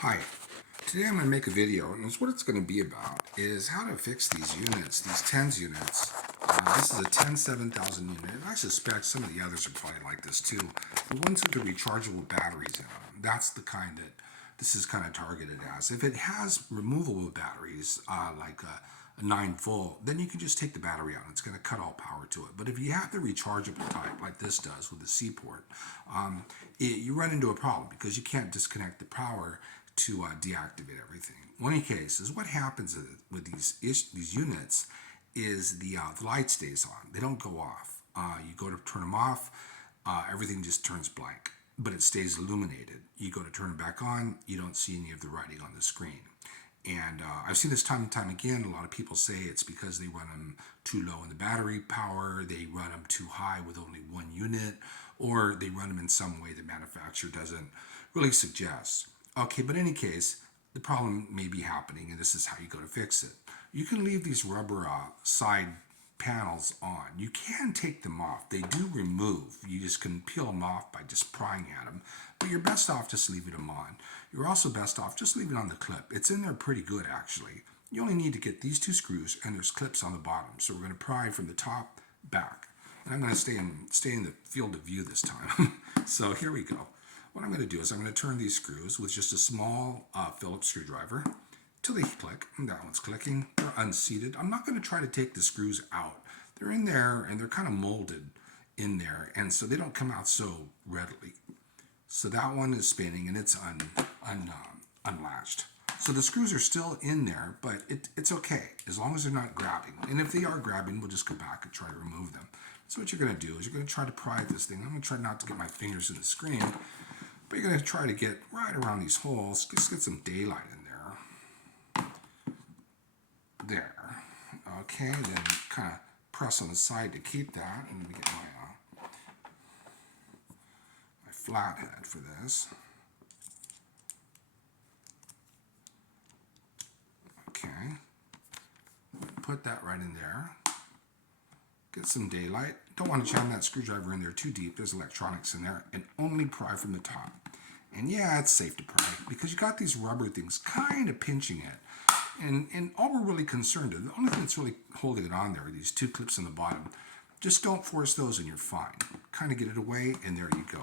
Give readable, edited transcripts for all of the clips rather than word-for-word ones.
Hi, today I'm going to make a video, and what it's going to be about is how to fix these units, these TENS units. This is a TEN 7000 unit, and I suspect some of the others are probably like this too. The ones with the rechargeable batteries in them, that's the kind that this is kind of targeted as. If it has removable batteries, like a 9 volt, then you can just take the battery out. It's going to cut all power to it. But if you have the rechargeable type, like this does with the C port, you run into a problem because you can't disconnect the power to deactivate everything. One of the cases, what happens with these units is the light stays on. They don't go off. You go to turn them off, everything just turns blank, but it stays illuminated. You go to turn it back on, you don't see any of the writing on the screen. And I've seen this time and time again. A lot of people say it's because they run them too low in the battery power, they run them too high with only one unit, or they run them in some way the manufacturer doesn't really suggest. Okay, but in any case, the problem may be happening, and this is how you go to fix it. You can leave these rubber side panels on. You can take them off. They do remove. You just can peel them off by just prying at them. But you're best off just leaving them on. You're also best off just leaving it on the clip. It's in there pretty good, actually. You only need to get these two screws, and there's clips on the bottom. So we're going to pry from the top back. And I'm going to stay in the field of view this time. So here we go. What I'm going to do is I'm going to turn these screws with just a small Phillips screwdriver till they click. And that one's clicking. They're unseated. I'm not going to try to take the screws out. They're in there and they're kind of molded in there, and so they don't come out so readily. So that one is spinning and it's unlatched. So the screws are still in there, but it's okay as long as they're not grabbing. And if they are grabbing, we'll just go back and try to remove them. So what you're going to do is you're going to try to pry at this thing. I'm going to try not to get my fingers in the screen, but you're going to try to get right around these holes. Just get some daylight in there. There. Okay, then kind of press on the side to keep that. And let me get my flathead for this. Okay. Put that right in there. Get some daylight. Don't want to jam that screwdriver in there too deep. There's electronics in there. And only pry from the top. And yeah, it's safe to pry because you got these rubber things kind of pinching it. And all we're really concerned with, the only thing that's really holding it on there are these two clips on the bottom. Just don't force those and you're fine. Kind of get it away and there you go.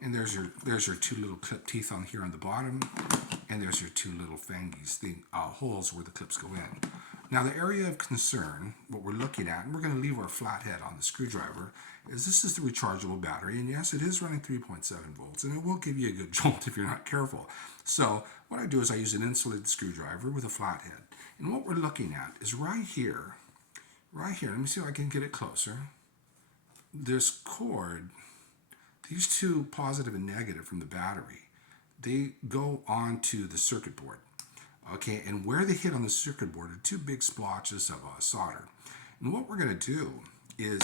And there's your two little clip teeth on here on the bottom. And there's your two little fangies, the holes where the clips go in. Now the area of concern, what we're looking at, and we're going to leave our flathead on the screwdriver, is this is the rechargeable battery. And yes, it is running 3.7 volts, and it will give you a good jolt if you're not careful. So what I do is I use an insulated screwdriver with a flathead. And what we're looking at is right here, let me see if I can get it closer. This cord, these two positive and negative from the battery, they go onto the circuit board. Okay, and where they hit on the circuit board are two big splotches of solder. And what we're going to do is,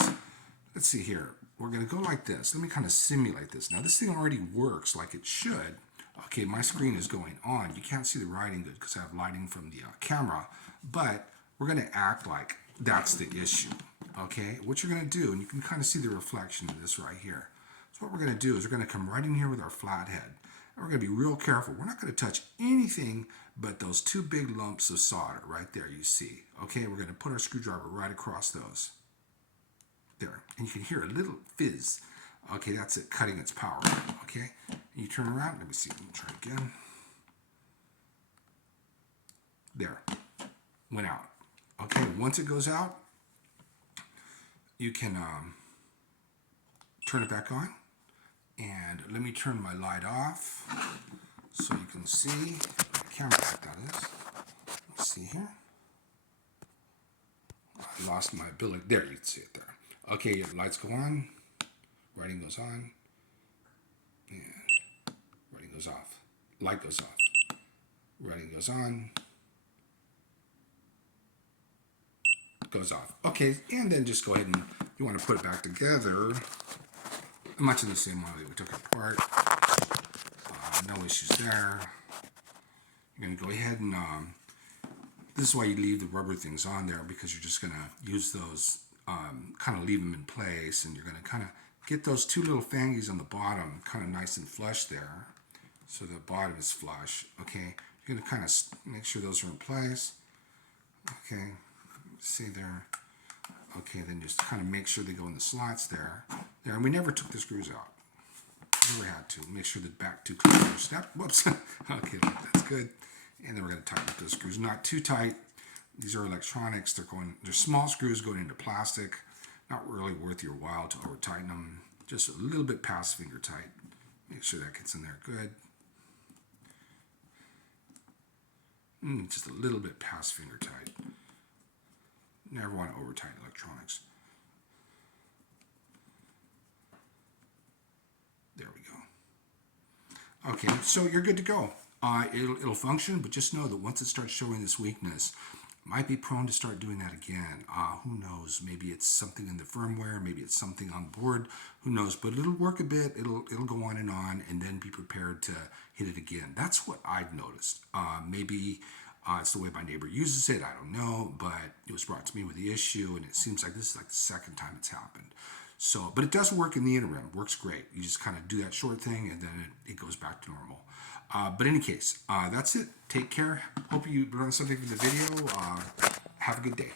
let's see here, we're going to go like this. Let me kind of simulate this. Now, this thing already works like it should. Okay, my screen is going on. You can't see the writing good because I have lighting from the camera, but we're going to act like that's the issue. Okay, what you're going to do, and you can kind of see the reflection of this right here. So what we're going to do is we're going to come right in here with our flathead. And we're going to be real careful. We're not going to touch anything but those two big lumps of solder right there you see. Okay, we're going to put our screwdriver right across those. There, and you can hear a little fizz. Okay, that's it cutting its power. Okay, and you turn around. Let me see. Let me try again. There, went out. Okay, once it goes out, you can turn it back on. And let me turn my light off so you can see the camera back, that is. Let's see here. I lost my ability. There, you can see it there. Okay, yeah, the lights go on. Writing goes on. And writing goes off. Light goes off. Writing goes on. Goes off. Okay, and then just go ahead and you want to put it back together. Much in the same way that we took it apart. No issues there. You're going to go ahead and this is why you leave the rubber things on there, because you're just going to use those, kind of leave them in place, and you're going to kind of get those two little fangies on the bottom kind of nice and flush there. so the bottom is flush. Okay, you're going to kind of make sure those are in place. Okay, see there. Okay, then just kind of make sure they go in the slots there. There, and we never took the screws out. Never had to. Make sure the back two clips are snapped. Whoops. Okay, that's good. And then we're going to tighten up those screws. Not too tight. These are electronics. They're small screws going into plastic. Not really worth your while to over tighten them. Just a little bit past finger tight. Make sure that gets in there good. Just a little bit past finger tight. Never want to over tighten electronics. There we go. Okay, so you're good to go. It'll function, but just know that once it starts showing this weakness, might be prone to start doing that again. Who knows? Maybe it's something in the firmware. Maybe it's something on board. Who knows? But it'll work a bit. It'll go on, and then be prepared to hit it again. That's what I've noticed. Maybe it's the way my neighbor uses it. I don't know, but it was brought to me with the issue, and it seems like this is like the second time it's happened. So, but it does work in the interim. Works great. You just kind of do that short thing, and then it goes back to normal. But in any case, that's it. Take care. Hope you learned something from the video. Have a good day.